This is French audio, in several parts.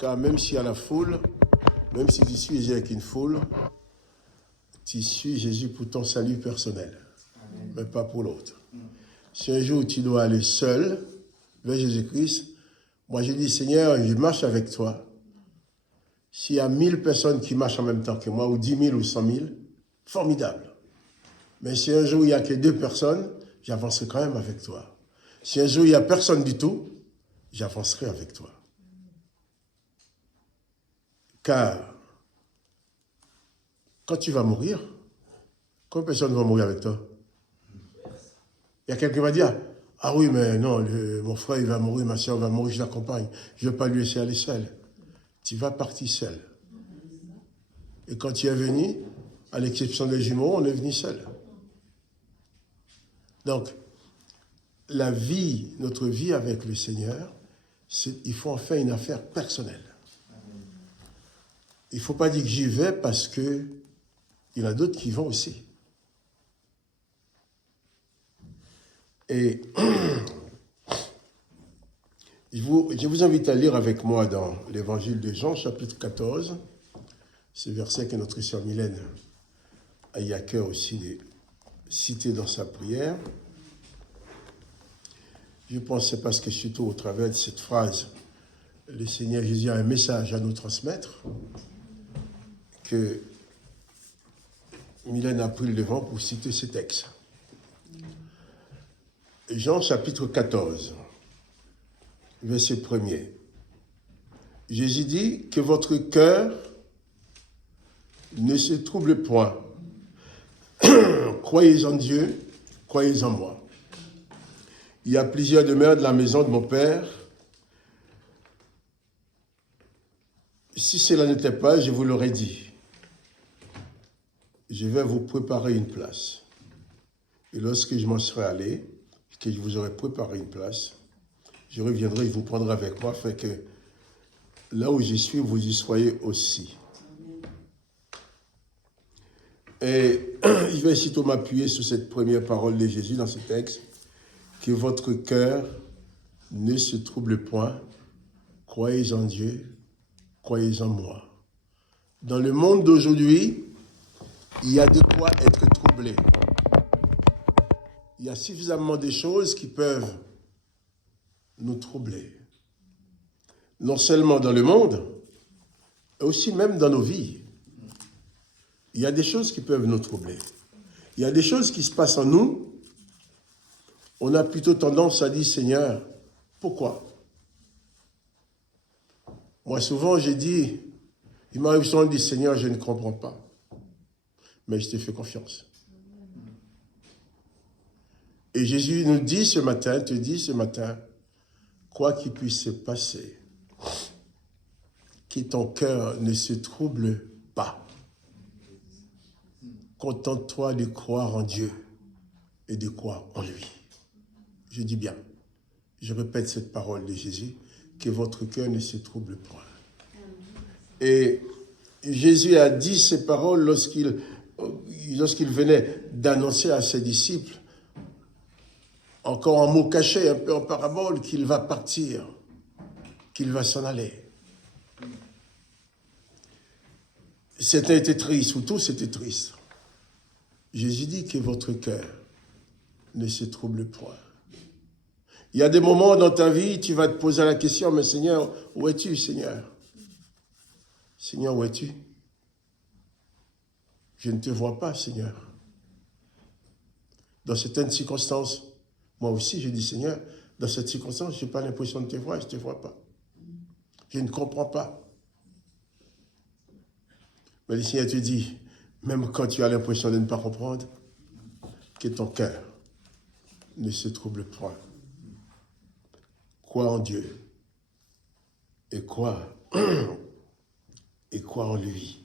Car même s'il y a la foule, même si tu suis Jésus avec une foule, tu suis Jésus pour ton salut personnel, mais pas pour l'autre. Si un jour tu dois aller seul vers Jésus-Christ, moi je dis, Seigneur, je marche avec toi. S'il y a 1000 personnes qui marchent en même temps que moi, ou 10 000 ou 100 000, formidable. Mais si un jour il n'y a que 2 personnes, j'avancerai quand même avec toi. Si un jour il n'y a personne du tout, j'avancerai avec toi. Car quand tu vas mourir, combien de personnes vont mourir avec toi? Il y a quelqu'un qui va dire, ah oui, mais non, mon frère il va mourir, ma soeur va mourir, je l'accompagne. Je ne vais pas lui laisser aller seul. Tu vas partir seul. Et quand tu es venu, à l'exception des jumeaux, on est venu seul. Donc, notre vie avec le Seigneur, il faut en faire une affaire personnelle. Il ne faut pas dire que j'y vais parce qu'il y en a d'autres qui vont aussi. Et je vous invite à lire avec moi dans l'évangile de Jean, chapitre 14, ce verset que notre sœur Mylène a eu à cœur aussi de citer dans sa prière. Je pense que c'est parce que surtout au travers de cette phrase, le Seigneur Jésus a un message à nous transmettre que Mylène a pris le devant pour citer ce texte. Jean chapitre 14, verset 1er. Jésus dit que votre cœur ne se trouble point. Croyez en Dieu, croyez en moi. Il y a plusieurs demeures de la maison de mon Père. Si cela n'était pas, je vous l'aurais dit. Je vais vous préparer une place. Et lorsque je m'en serai allé, que je vous aurai préparé une place, je reviendrai et vous prendrai avec moi, afin que là où je suis, vous y soyez aussi. Et je vais surtout m'appuyer sur cette première parole de Jésus dans ce texte, que votre cœur ne se trouble point, croyez en Dieu, croyez en moi. Dans le monde d'aujourd'hui, il y a de quoi être troublé. Il y a suffisamment de choses qui peuvent nous troubler. Non seulement dans le monde, mais aussi même dans nos vies. Il y a des choses qui peuvent nous troubler. Il y a des choses qui se passent en nous. On a plutôt tendance à dire, Seigneur, pourquoi? Moi, souvent, j'ai dit, il m'arrive souvent de dire, Seigneur, je ne comprends pas. Mais je te fais confiance. Et Jésus nous dit ce matin, te dit ce matin, quoi qu'il puisse se passer, que ton cœur ne se trouble pas. Contente-toi de croire en Dieu et de croire en lui. Je dis bien, je répète cette parole de Jésus, que votre cœur ne se trouble point. Et Jésus a dit ces paroles lorsqu'il venait d'annoncer à ses disciples, encore en mots cachés, un peu en parabole, qu'il va partir, qu'il va s'en aller. Certains étaient tristes, ou tous étaient tristes. Jésus dit que votre cœur ne se trouble point. Il y a des moments dans ta vie, tu vas te poser la question, mais Seigneur, où es-tu, Seigneur? Seigneur, où es-tu? Je ne te vois pas, Seigneur. Dans certaines circonstances, moi aussi, je dis, Seigneur, dans cette circonstance, je n'ai pas l'impression de te voir, je ne te vois pas. Je ne comprends pas. Mais le Seigneur te dit, même quand tu as l'impression de ne pas comprendre, que ton cœur ne se trouble point. Crois en Dieu et crois en lui.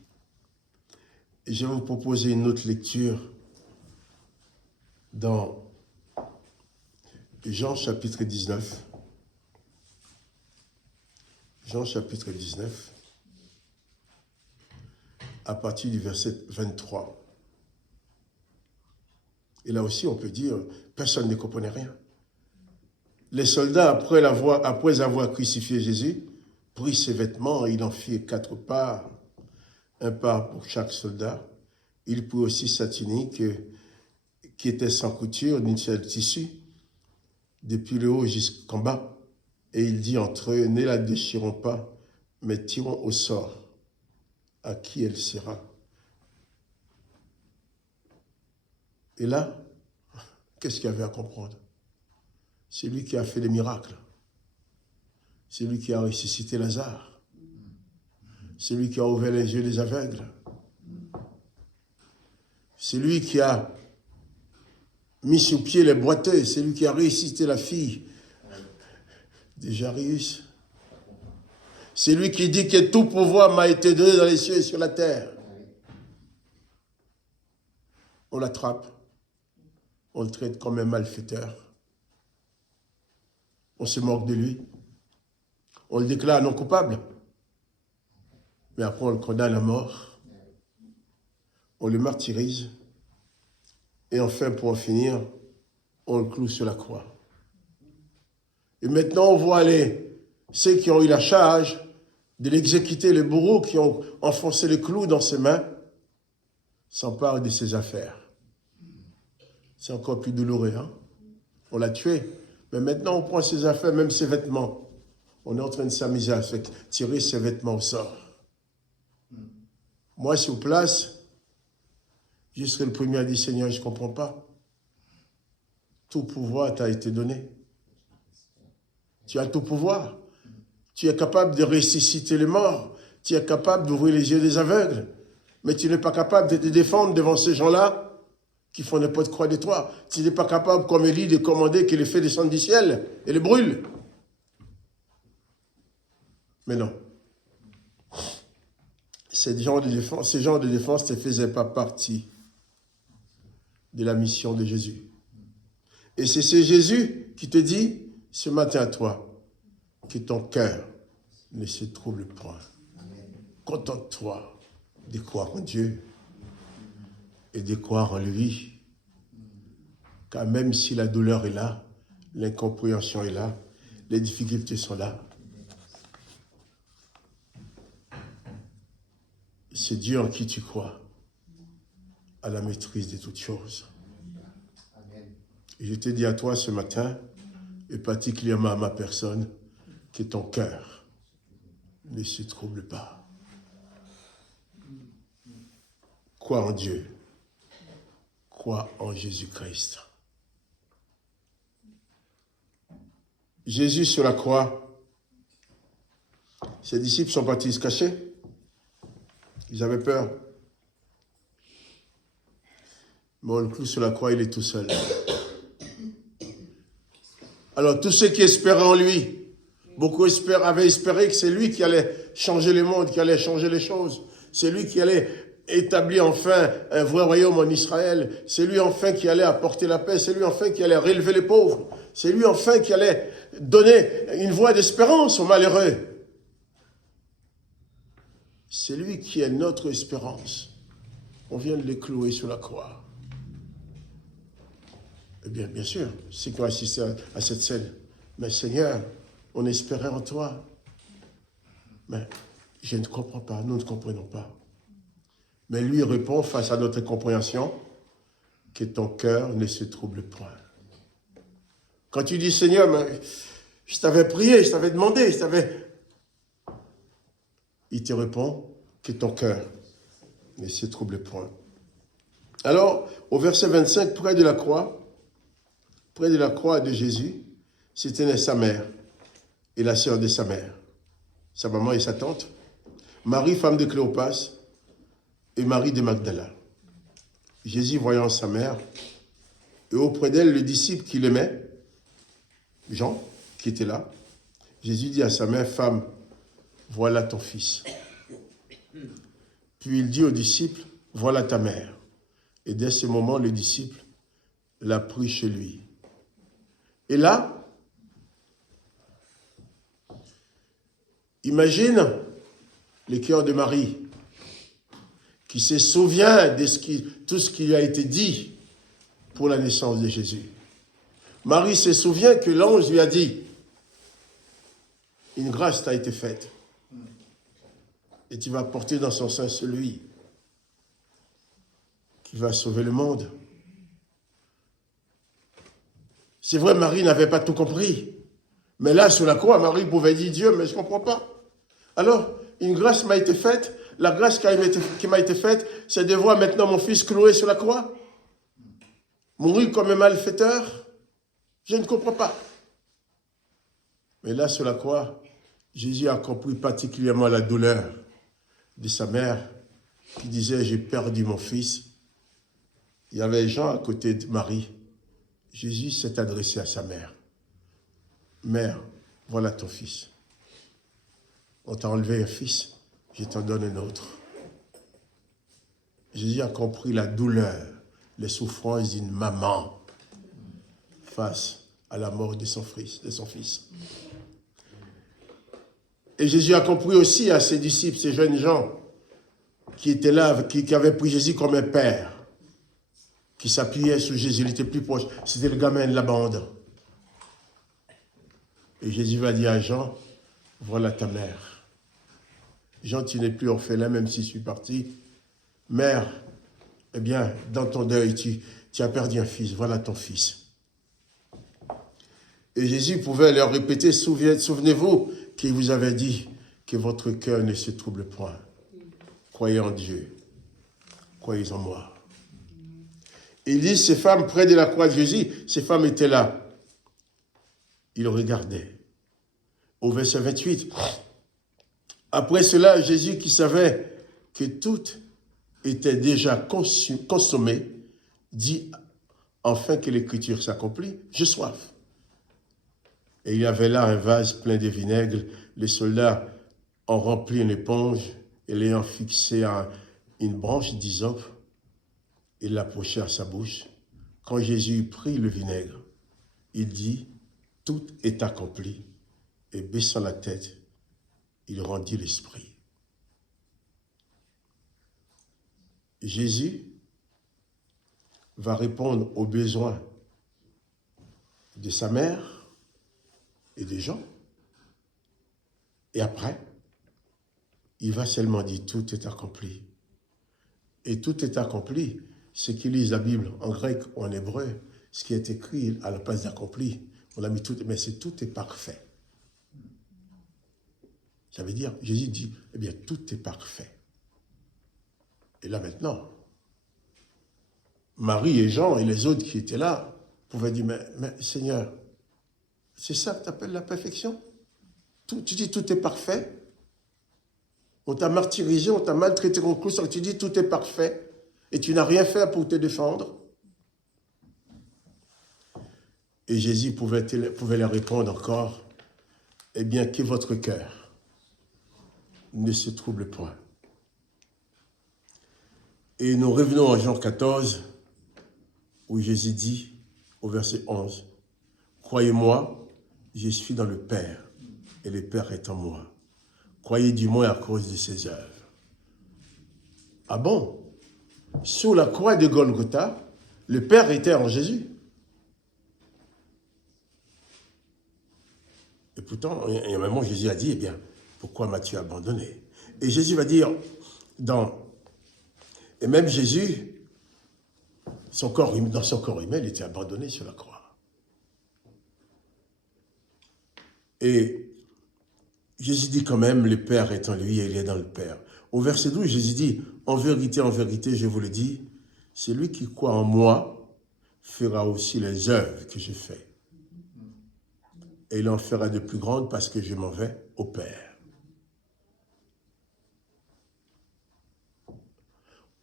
Et je vais vous proposer une autre lecture dans Jean chapitre 19. Jean chapitre 19, à partir du verset 23. Et là aussi, on peut dire, personne ne comprenait rien. Les soldats, après avoir crucifié Jésus, prit ses vêtements, il en fit 4 parts, un part pour chaque soldat. Il prit aussi sa tunique qui était sans couture, d'une seule tissu, depuis le haut jusqu'en bas. Et il dit entre eux, ne la déchirons pas, mais tirons au sort à qui elle sera. Et là, qu'est-ce qu'il y avait à comprendre? C'est lui qui a fait les miracles. C'est lui qui a ressuscité Lazare. C'est lui qui a ouvert les yeux des aveugles. C'est lui qui a mis sur pied les boiteux. C'est lui qui a ressuscité la fille de Jairus. C'est lui qui dit que tout pouvoir m'a été donné dans les cieux et sur la terre. On l'attrape. On le traite comme un malfaiteur. On se moque de lui. On le déclare non coupable. Mais après, on le condamne à mort. On le martyrise. Et enfin, pour en finir, on le cloue sur la croix. Et maintenant, on voit ceux qui ont eu la charge de l'exécuter, les bourreaux qui ont enfoncé les clous dans ses mains, s'emparent de ses affaires. C'est encore plus douloureux, hein? On l'a tué. Mais maintenant, on prend ses affaires, même ses vêtements. On est en train de s'amuser à tirer ses vêtements au sort. Moi, sur place, je serai le premier à dire, Seigneur, je ne comprends pas. Tout pouvoir t'a été donné. Tu as tout pouvoir. Tu es capable de ressusciter les morts. Tu es capable d'ouvrir les yeux des aveugles. Mais tu n'es pas capable de te défendre devant ces gens-là qui font n'importe quoi de toi. Tu n'es pas capable, comme Élie, de commander que les feux descendent du ciel et les brûlent. Mais non. Ces genres de défense ne faisaient pas partie de la mission de Jésus. Et c'est ce Jésus qui te dit, ce matin à toi, que ton cœur ne se trouble point. Contente-toi de croire en Dieu et de croire en lui. Car même si la douleur est là, l'incompréhension est là, les difficultés sont là, c'est Dieu en qui tu crois, à la maîtrise de toutes choses. Et je te dis à toi ce matin, et particulièrement à ma personne, que ton cœur ne se trouble pas. Crois en Dieu. Crois en Jésus-Christ. Jésus sur la croix, ses disciples sont partis se cacher. Ils avaient peur. Mais on le cloue sur la croix, il est tout seul. Alors tous ceux qui espéraient en lui, beaucoup avaient espéré que c'est lui qui allait changer le monde, qui allait changer les choses. C'est lui qui allait établir enfin un vrai royaume en Israël. C'est lui enfin qui allait apporter la paix. C'est lui enfin qui allait relever les pauvres. C'est lui enfin qui allait donner une voie d'espérance aux malheureux. C'est lui qui est notre espérance. On vient de le clouer sur la croix. Eh bien, bien sûr, ceux qui ont assisté à cette scène. Mais Seigneur, on espérait en toi. Mais je ne comprends pas, nous ne comprenons pas. Mais lui répond face à notre incompréhension que ton cœur ne se trouble point. Quand tu dis, Seigneur, mais je t'avais prié, je t'avais demandé, il te répond que ton cœur ne se trouble point. Alors, au verset 25, près de la croix de Jésus, se tenait sa mère et la sœur de sa mère, sa maman et sa tante, Marie, femme de Cléopas, et Marie de Magdala. Jésus, voyant sa mère, et auprès d'elle le disciple qu'il aimait, Jean, qui était là, Jésus dit à sa mère, femme, voilà ton fils. Puis il dit au disciple, voilà ta mère. Et dès ce moment, le disciple l'a pris chez lui. Et là, imagine le cœur de Marie, qui se souvient de tout ce qui a été dit pour la naissance de Jésus. Marie se souvient que l'ange lui a dit, une grâce t'a été faite. Et tu vas porter dans son sein celui qui va sauver le monde. C'est vrai, Marie n'avait pas tout compris. Mais là, sur la croix, Marie pouvait dire, Dieu, mais je ne comprends pas. Alors, une grâce m'a été faite. La grâce qui m'a été faite, c'est de voir maintenant mon fils cloué sur la croix, mourir comme un malfaiteur. Je ne comprends pas. Mais là, sur la croix, Jésus a compris particulièrement la douleur de sa mère qui disait, j'ai perdu mon fils. Il y avait Jean à côté de Marie. Jésus s'est adressé à sa mère. Mère, voilà ton fils. On t'a enlevé un fils, je t'en donne un autre. Jésus a compris la douleur, les souffrances d'une maman face à la mort de son fils. Et Jésus a compris aussi à ses disciples, ces jeunes gens qui étaient là, qui avaient pris Jésus comme un père, qui s'appuyait sur Jésus, il était plus proche. C'était le gamin de la bande. Et Jésus va dire à Jean, voilà ta mère. Jean, tu n'es plus orphelin, même si je suis parti. Mère, eh bien, dans ton deuil, tu as perdu un fils, voilà ton fils. Et Jésus pouvait leur répéter, souvenez-vous qu'il vous avait dit que votre cœur ne se trouble point. Croyez en Dieu, croyez en moi. Il dit, ces femmes près de la croix de Jésus, ces femmes étaient là. Ils regardaient. Au verset 28, après cela, Jésus qui savait que tout était déjà consommé, dit, enfin que l'écriture s'accomplit, j'ai soif. Et il y avait là un vase plein de vinaigre. Les soldats ont rempli une éponge et l'ayant fixé à une branche d'hysope, il l'approchait à sa bouche. Quand Jésus prit le vinaigre, il dit, tout est accompli. Et baissant la tête, il rendit l'esprit. Jésus va répondre aux besoins de sa mère et des gens. Et après, il va seulement dire, tout est accompli. Et tout est accompli. Ceux qui lisent la Bible en grec ou en hébreu, ce qui est écrit à la place d'accompli, on a mis tout, mais c'est tout est parfait. Ça veut dire, Jésus dit, eh bien, tout est parfait. Et là maintenant, Marie et Jean et les autres qui étaient là pouvaient dire, mais Seigneur, c'est ça que tu appelles la perfection? Tu dis tout est parfait? On t'a martyrisé, on t'a maltraité, tu dis tout est parfait et tu n'as rien fait pour te défendre? Et Jésus pouvait leur répondre encore, eh bien, que votre cœur ne se trouble point. Et nous revenons en Jean 14, où Jésus dit, au verset 11, « Croyez-moi, je suis dans le Père, et le Père est en moi. Croyez du moins à cause de ses œuvres. » Ah bon? Sur la croix de Golgotha, le Père était en Jésus. Et pourtant, il y a un moment, Jésus a dit, eh bien, pourquoi m'as-tu abandonné? Et Jésus va dire, et même Jésus, dans son corps humain, il était abandonné sur la croix. Et Jésus dit quand même, le Père est en lui et il est dans le Père. Au verset 12, Jésus dit, en vérité, je vous le dis, celui qui croit en moi fera aussi les œuvres que je fais. Et il en fera de plus grandes parce que je m'en vais au Père.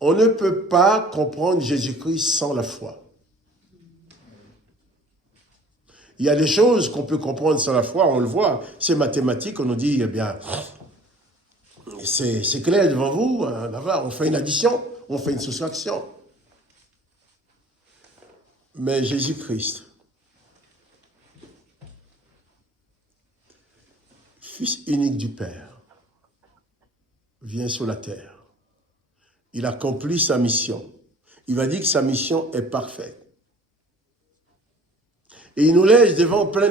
On ne peut pas comprendre Jésus-Christ sans la foi. Il y a des choses qu'on peut comprendre sans la foi, on le voit, c'est mathématique, on nous dit, eh bien, c'est clair devant vous, on fait une addition, on fait une soustraction. Mais Jésus-Christ, Fils unique du Père, vient sur la terre. Il accomplit sa mission. Il va dire que sa mission est parfaite. Et il nous laisse devant plein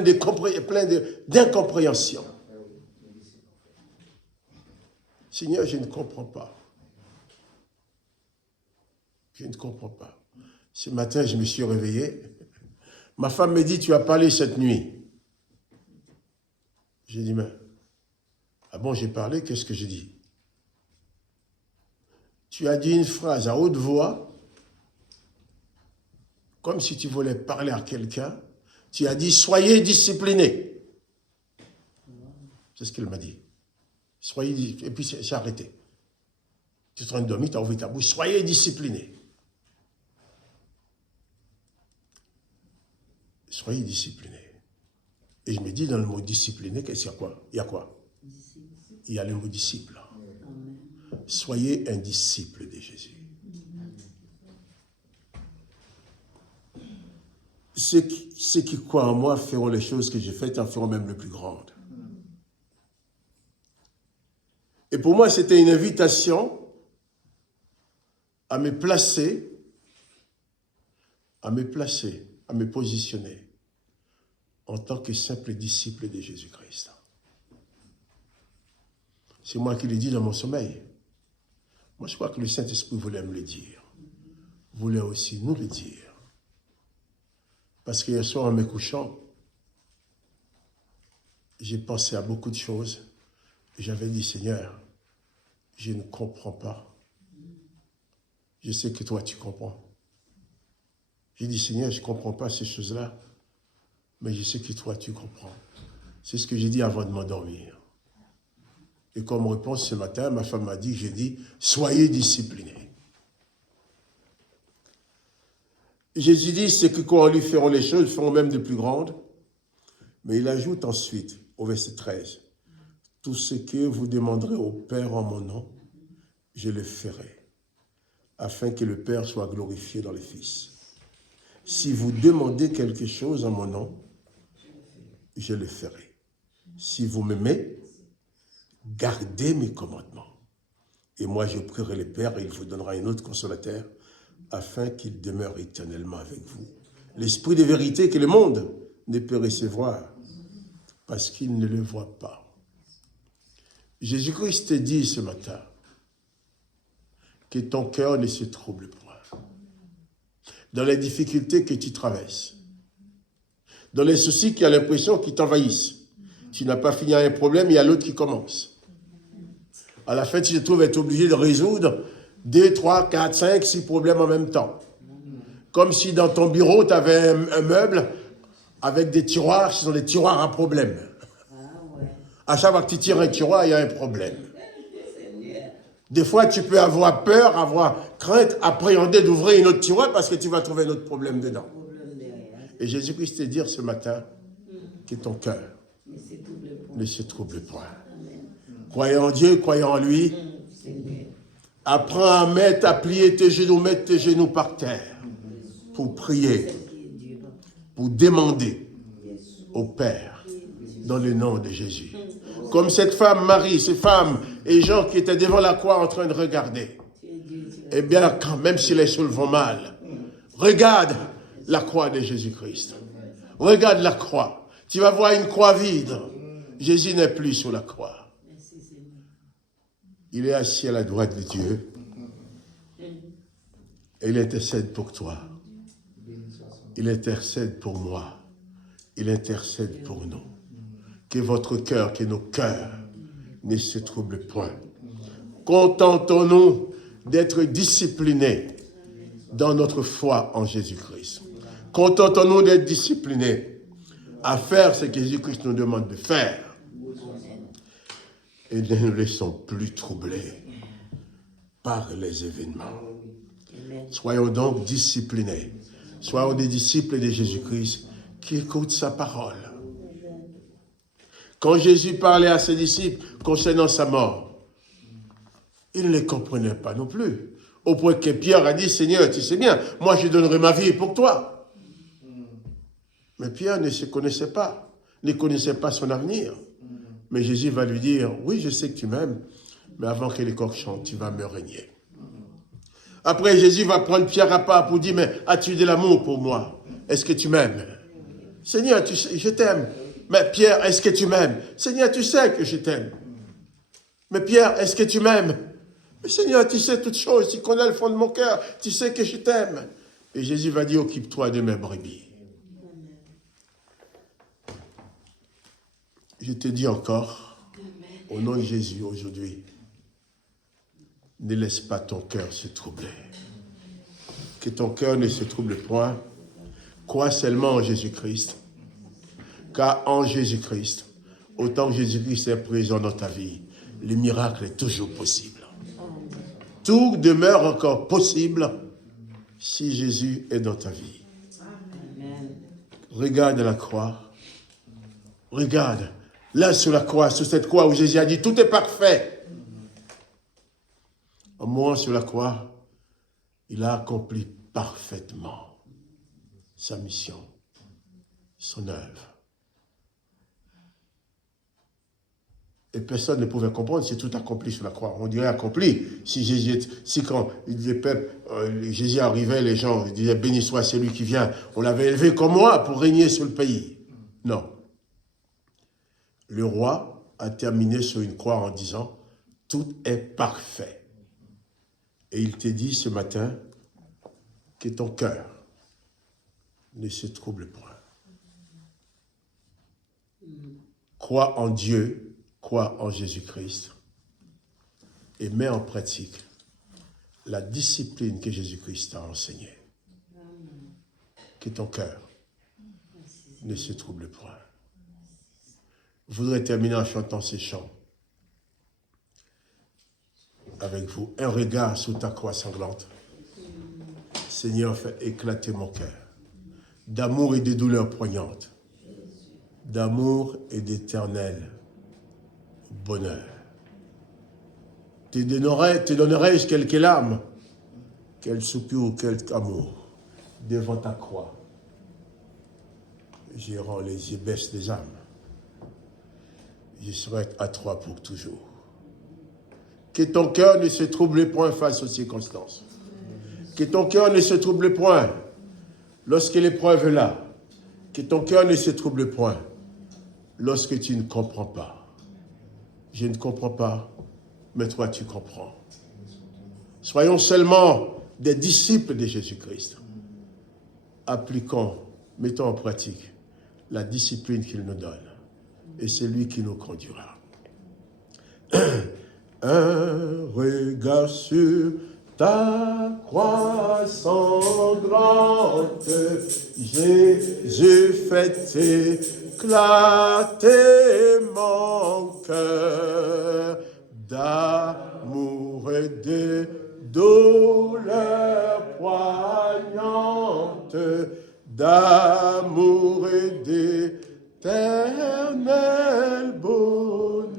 d'incompréhension. Seigneur, je ne comprends pas. Je ne comprends pas. Ce matin, je me suis réveillé. Ma femme me dit, tu as parlé cette nuit. J'ai dit, mais, ah bon, j'ai parlé, qu'est-ce que j'ai dit? Tu as dit une phrase à haute voix, comme si tu voulais parler à quelqu'un. Tu as dit, soyez disciplinés. C'est ce qu'elle m'a dit. Soyez disciplinés. Et puis, c'est arrêté. Tu es en train de dormir, tu as ouvert ta bouche. Soyez disciplinés. Soyez disciplinés. Et je me dis, dans le mot discipliné, qu'est-ce qu'il y a quoi? Il y a quoi? Il y a le mot disciple. Soyez un disciple de Jésus. Ceux qui croient en moi feront les choses que j'ai faites, en feront même les plus grandes. Et pour moi, c'était une invitation à me placer, à me positionner en tant que simple disciple de Jésus-Christ. C'est moi qui l'ai dit dans mon sommeil. Moi, je crois que le Saint-Esprit voulait me le dire. Voulait aussi nous le dire. Parce qu'hier soir, en me couchant, j'ai pensé à beaucoup de choses. J'avais dit, Seigneur, je ne comprends pas. Je sais que toi, tu comprends. J'ai dit, Seigneur, je ne comprends pas ces choses-là, mais je sais que toi, tu comprends. C'est ce que j'ai dit avant de m'endormir. Et comme réponse ce matin, ma femme m'a dit, j'ai dit, soyez disciplinés. Jésus dit, ceux qui croient en lui feront les choses, feront même de plus grandes. Mais il ajoute ensuite, au verset 13, tout ce que vous demanderez au Père en mon nom, je le ferai, afin que le Père soit glorifié dans le Fils. Si vous demandez quelque chose en mon nom, je le ferai. Si vous m'aimez, gardez mes commandements. Et moi, je prierai le Père et il vous donnera un autre consolateur, afin qu'il demeure éternellement avec vous. L'esprit de vérité que le monde ne peut recevoir, parce qu'il ne le voit pas. Jésus-Christ te dit ce matin que ton cœur ne se trouble point. Dans les difficultés que tu traverses, dans les soucis qui ont l'impression qu'ils t'envahissent, tu n'as pas fini un problème, il y a l'autre qui commence. À la fin, tu te trouves être obligé de résoudre 2, 3, 4, 5, 6 problèmes en même temps. Comme si dans ton bureau, tu avais un meuble avec des tiroirs, ce sont des tiroirs à problème. À chaque fois que tu tires un tiroir, il y a un problème. Des fois, tu peux avoir peur, avoir crainte, appréhender d'ouvrir une autre tiroir parce que tu vas trouver un autre problème dedans. Et Jésus-Christ te dit ce matin que ton cœur ne se trouble point. Croyez en Dieu, croyez en lui. Apprends à plier tes genoux, mettre tes genoux par terre pour prier, pour demander au Père dans le nom de Jésus. Comme cette femme Marie, ces femmes et gens qui étaient devant la croix en train de regarder. Eh bien, quand même si les choses vont mal, regarde la croix de Jésus-Christ. Regarde la croix. Tu vas voir une croix vide. Jésus n'est plus sur la croix. Il est assis à la droite de Dieu. Et il intercède pour toi. Il intercède pour moi. Il intercède pour nous. Que votre cœur, que nos cœurs ne se troublent point. Contentons-nous d'être disciplinés dans notre foi en Jésus-Christ. Contentons-nous d'être disciplinés à faire ce que Jésus-Christ nous demande de faire. Et ne nous laissons plus troubler par les événements. Soyons donc disciplinés. Soyons des disciples de Jésus-Christ qui écoutent sa parole. Quand Jésus parlait à ses disciples concernant sa mort, ils ne les comprenaient pas non plus. Au point que Pierre a dit, Seigneur, tu sais bien, moi je donnerai ma vie pour toi. Mais Pierre ne se connaissait pas, ne connaissait pas son avenir. Mais Jésus va lui dire, oui, je sais que tu m'aimes, mais avant que les coqs chantent, tu vas me régner. Après, Jésus va prendre Pierre à part pour dire, mais as-tu de l'amour pour moi? Est-ce que tu m'aimes? Seigneur, tu sais, je t'aime. Mais Pierre, est-ce que tu m'aimes? Seigneur, tu sais que je t'aime. Mais Pierre, est-ce que tu m'aimes? Mais Seigneur, tu sais toutes choses, tu connais le fond de mon cœur, tu sais que je t'aime. Et Jésus va dire, occupe-toi de mes brebis. Je te dis encore, au nom de Jésus aujourd'hui, ne laisse pas ton cœur se troubler. Que ton cœur ne se trouble point. Crois seulement en Jésus-Christ. Car en Jésus-Christ, autant que Jésus-Christ est présent dans ta vie, le miracle est toujours possible. Tout demeure encore possible si Jésus est dans ta vie. Regarde la croix. Regarde. Là sur la croix, sur cette croix où Jésus a dit tout est parfait. En mourant sur la croix, il a accompli parfaitement sa mission, son œuvre. Et personne ne pouvait comprendre, c'est tout accompli sur la croix. On dirait accompli. Si quand les peuples, Jésus arrivait, les gens disaient béni soit celui qui vient, on l'avait élevé comme moi pour régner sur le pays. Non. Le roi a terminé sur une croix en disant tout est parfait. Et il te dit ce matin que ton cœur ne se trouble point. Crois en Dieu, crois en Jésus-Christ et mets en pratique la discipline que Jésus-Christ t'a enseignée. Que ton cœur ne se trouble point. Je voudrais terminer en chantant ces chants avec vous. Un regard sous ta croix sanglante. Seigneur, fais éclater mon cœur d'amour et de douleurs poignantes, d'amour et d'éternel bonheur. Te donnerai-je quelques larmes, quel soupir ou quel amour devant ta croix. J'y rends les baisse des âmes. Je serai à toi pour toujours. Que ton cœur ne se trouble point face aux circonstances. Que ton cœur ne se trouble point lorsque l'épreuve est là. Que ton cœur ne se trouble point lorsque tu ne comprends pas. Je ne comprends pas, mais toi tu comprends. Soyons seulement des disciples de Jésus-Christ. Appliquons, mettons en pratique la discipline qu'il nous donne. Et c'est lui qui nous conduira. Un regard sur ta croix sanglante, Jésus fait éclater mon cœur d'amour et de douleur poignante, d'amour et d'éternel bonheur.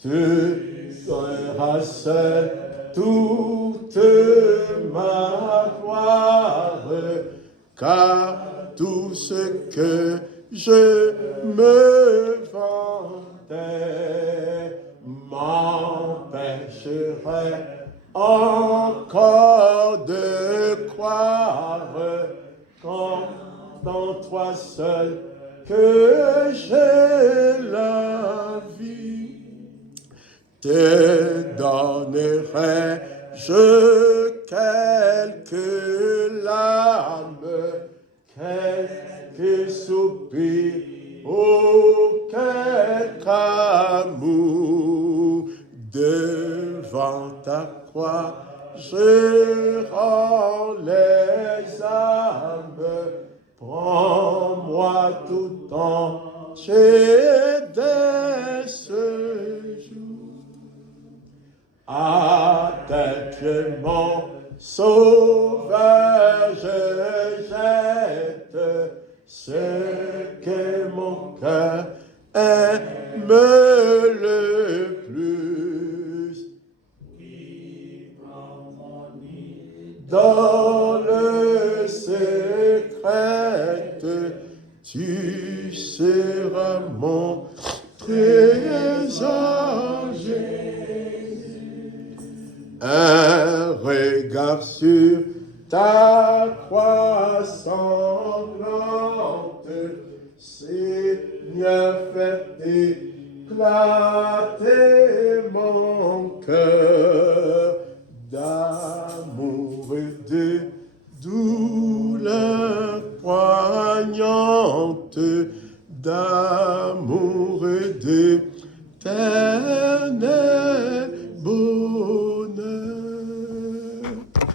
Tu seras seul toute ma gloire, car tout ce que je me vantais m'empêcherait encore de croire qu'en toi seul que j'ai la vie. Te donnerai-je quelques larmes, quelques soupirs, ou quelque amour devant ta croix, je rends les âmes. Prends-moi tout entier dès ce jour. À tes pieds, mon sauveur, je jette ce que mon cœur aime le plus. Oui, prends mon dans le secret, tu seras mon trésor, Jésus. Un regard sur ta croix sanglante, Seigneur, fait éclater Flatter mon cœur d'amour et de douleur poignante, d'amour et d'éternel